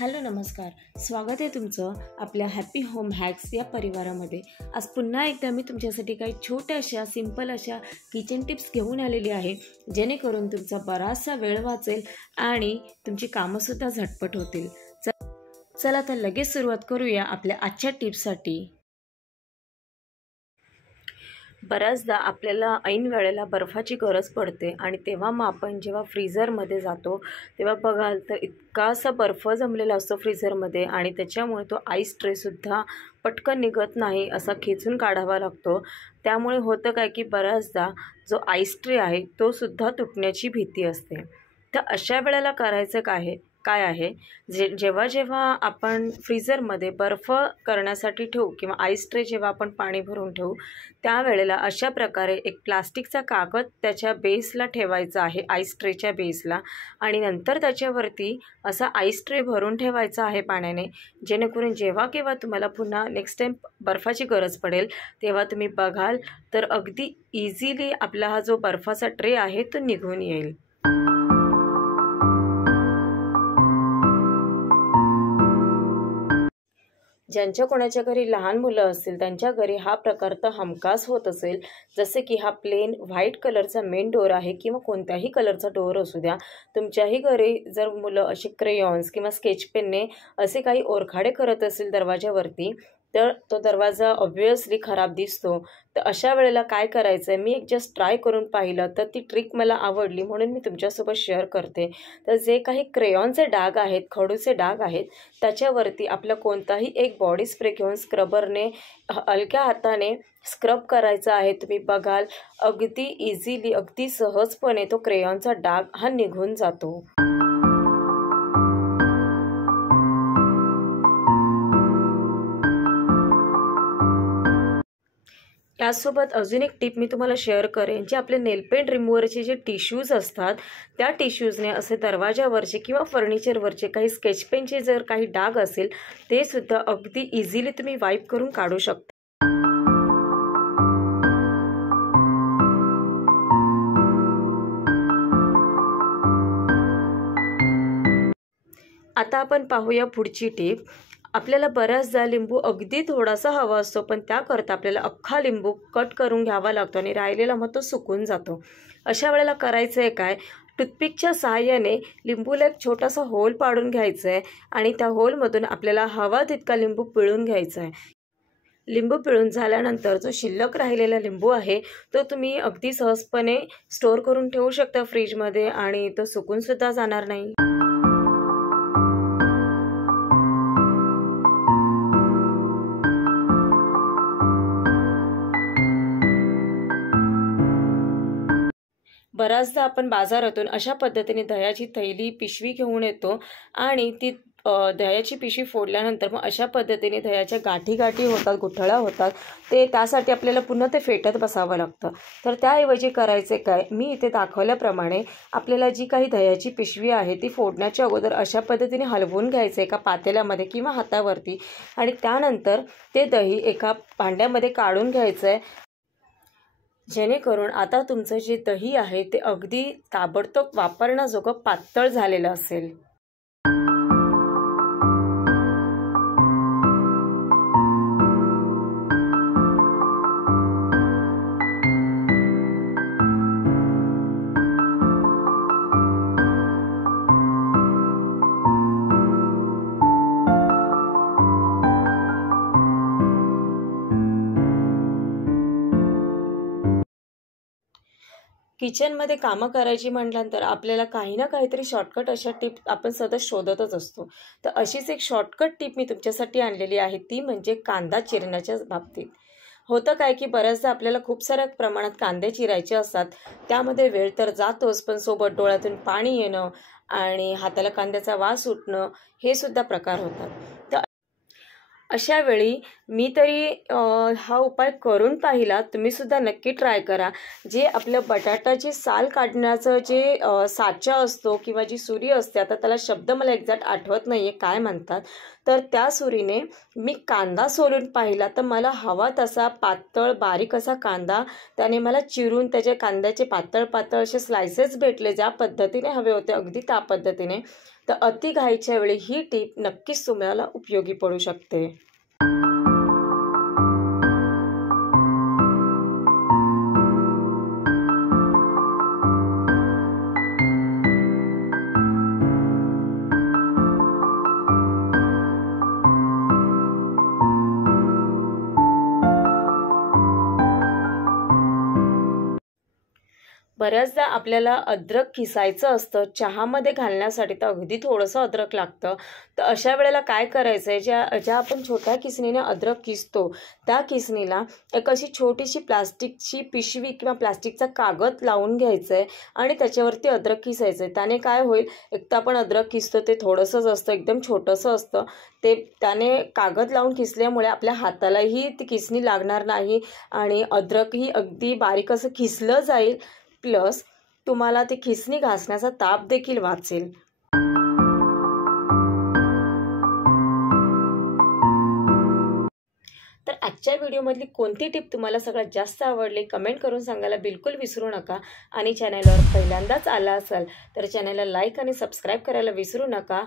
Hello नमस्कार, स्वागत आहे तुमचं आपल्या हॅपी होम हॅक्स या परिवारामध्ये। आज पुन्हा एकदा मी तुमच्यासाठी काही छोट्या अशा सिंपल अशा किचन टिप्स घेऊन आलेली आहे, जेणेकरून तुमचा बराचसा वेळ वाचेल आणि तुमची कामंसुद्धा झटपट होतील। चला तर लगेच सुरुवात करूया आपल्या आजच्या टिप्ससाठी। बऱ्याचदा आपल्याला ऐन वेळेला बर्फाची गरज पडते आणि तेव्हा मग आपण जेव्हा फ्रीझरमध्ये जातो तेव्हा बघाल तर इतका असा बर्फ जमलेला असतो फ्रीझरमध्ये आणि त्याच्यामुळे तो आईस ट्रेसुद्धा पटकन निघत नाही, असा खेचून काढावा लागतो। त्यामुळे होतं काय की बऱ्याचदा जो आईस ट्रे आहे तो सुद्धा तुटण्याची भीती असते। तर अशा वेळेला करायचं काय आहे जेव्हा जेव्हा आपण फ्रीझरमध्ये बर्फ करण्यासाठी ठेवू किंवा आईस ट्रे जेव्हा आपण पाणी भरून ठेवू त्यावेळेला अशा प्रकारे एक प्लास्टिकचा कागद त्याच्या बेसला ठेवायचा आहे, आईस ट्रेच्या बेसला, आणि नंतर त्याच्यावरती असा आईस ट्रे भरून ठेवायचा आहे पाण्याने, जेणेकरून जेव्हा केव्हा तुम्हाला पुन्हा नेक्स्ट टाईम बर्फाची गरज पडेल तेव्हा तुम्ही बघाल तर अगदी इझिली आपला हा जो बर्फाचा ट्रे आहे तो निघून येईल। ज्यांच्या कोणाच्या घरी लहान मुलं असतील त्यांच्या घरी हा प्रकार तर हमखास होत असेल, जसे की हा प्लेन व्हाईट कलरचा मेन डोर आहे किंवा कोणत्याही कलरचा डोर असू द्या। तुमच्याही घरी जर मुलं असे क्रेयॉन्स किंवा स्केच पेनने असे काही ओरखाडे करत असेल दरवाजावरती तर तो दरवाजा ऑब्व्हियसली खराब दिसतो। तर अशा वेळेला काय करायचं आहे, मी एक जस्ट ट्राय करून पाहिलं तर ती ट्रिक मला आवडली म्हणून मी तुमच्यासोबत शेअर करते। तर जे काही क्रेयॉनचे डाग आहेत, खडूचे डाग आहेत, त्याच्यावरती आपला कोणताही एक बॉडी स्प्रे घेऊन स्क्रबरने हलक्या हाताने स्क्रब करायचा आहे। तुम्ही बघाल अगदी इझिली, अगदी सहजपणे तो क्रेयॉनचा डाग हा निघून जातो। यासोबत अजून एक टिप मी तुम्हाला शेअर करेन, जे आपले नेलपेंट रिमूव्हरचे जे टिश्यूज असतात त्या टिश्यूजने असे दरवाजावरचे किंवा फर्निचरवरचे काही स्केच पेनचे जर काही डाग असेल ते सुद्धा अगदी इझिली तुम्ही वाईप करून काढू शकता। आता आपण पाहूया पुढची टिप। आपल्याला बऱ्याचदा लिंबू अगदी थोडासा हवा असतो, पण त्याकरता आपल्याला अख्खा लिंबू कट करून घ्यावा लागतो आणि राहिलेला मग तो सुकून जातो। अशा वेळेला करायचं आहे काय, टूथपिकच्या सहाय्याने लिंबूला एक छोटासा होल पाडून घ्यायचं आहे आणि त्या होलमधून आपल्याला हवा तितका लिंबू पिळून घ्यायचा आहे। लिंबू पिळून झाल्यानंतर जो शिल्लक राहिलेला लिंबू आहे तो तुम्ही अगदी सहजपणे स्टोअर करून ठेवू शकता फ्रीजमध्ये आणि तो सुकूनसुद्धा जाणार नाही। बऱ्याचदा आपण बाजारातून अशा पद्धतीने दह्याची थैली पिशवी घेऊन येतो आणि ती दह्याची पिशवी फोडल्यानंतर मग अशा पद्धतीने दह्याच्या गाठी होतात, गुठळ्या होतात। त्यासाठी आपल्याला पुन्हा ते फेटत बसावं लागतं। तर त्याऐवजी करायचे काय, मी इथे दाखवल्याप्रमाणे आपल्याला जी काही दह्याची पिशवी आहे ती फोडण्याच्या अगोदर अशा पद्धतीने हलवून घ्यायचं एका पातेल्यामध्ये किंवा हातावरती, आणि त्यानंतर ते दही एका भांड्यामध्ये काढून घ्यायचं आहे, जेणेकरून आता तुमचं जे दही आहे ते अगदी ताबडतोब वापरण्याजोगं पातळ झालेलं असेल। किचनमध्ये कामं करायची म्हटल्यानंतर आपल्याला काही ना काहीतरी शॉर्टकट अशा टिप आपण सतत शोधतच असतो। तर अशीच एक शॉर्टकट टिप मी तुमच्यासाठी आणलेली आहे, ती म्हणजे कांदा चिरण्याच्या बाबतीत। होतं काय की बऱ्याचदा आपल्याला खूप साऱ्या प्रमाणात कांदे चिरायचे असतात, त्यामध्ये वेळ तर जातोच, पण सोबत डोळ्यातून पाणी येणं आणि हाताला कांद्याचा वास सुटणं हे सुद्धा प्रकार होतात। तर अशा वेळी मी तरी हा उपाय करून पाहिला, तुम्हीसुद्धा नक्की ट्राय करा। जे आपलं बटाटाची साल काढण्याचं जे साचा असतो किंवा जी सुरी असते, आता त्याला शब्द मला एक्झॅक्ट आठवत नाही आहे काय म्हणतात, तर त्या सुरीने मी कांदा सोलून पाहिला तर मला हवा तसा पातळ बारीक असा कांदा त्याने मला चिरून त्याचे कांद्याचे पातळ पातळ असे स्लायसेस भेटले, ज्या पद्धतीने हवे होते अगदी त्या पद्धतीने। तर अति घाईच्या वेळी ही टीप नक्कीच तुम्हाला उपयोगी पडू शकते. बऱ्याचदा आपल्याला अद्रक किसायचं असतं चहामध्ये घालण्यासाठी, तर अगदी थोडंसं अद्रक लागतं. तर अशा वेळेला काय करायचं आहे, ज्या आपण छोट्या किसणीने अद्रक किसतो त्या किसणीला एक अशी छोटीशी प्लास्टिकची पिशवी किंवा प्लास्टिकचा कागद लावून घ्यायचं आहे आणि त्याच्यावरती अद्रक किसायचं आहे. त्याने काय होईल, एक तर आपण अद्रक किसतो ते थोडंसंच असतं, एकदम छोटंसं असतं, ते त्याने कागद लावून किसल्यामुळे आपल्या हातालाही ती किसणी लागणार नाही आणि अद्रकही अगदी बारीक असं किसलं जाईल. प्लस तुम्हाला ती खिसणी घासण्याचा ताप देखील वाचेल. तर आजच्या व्हिडिओमधली कोणती टिप तुम्हाला सगळ्यात जास्त आवडली कमेंट करून सांगायला बिलकुल विसरू नका. आणि चॅनलवर पहिल्यांदाच आला असाल तर चॅनलला लाईक आणि सबस्क्राईब करायला विसरू नका.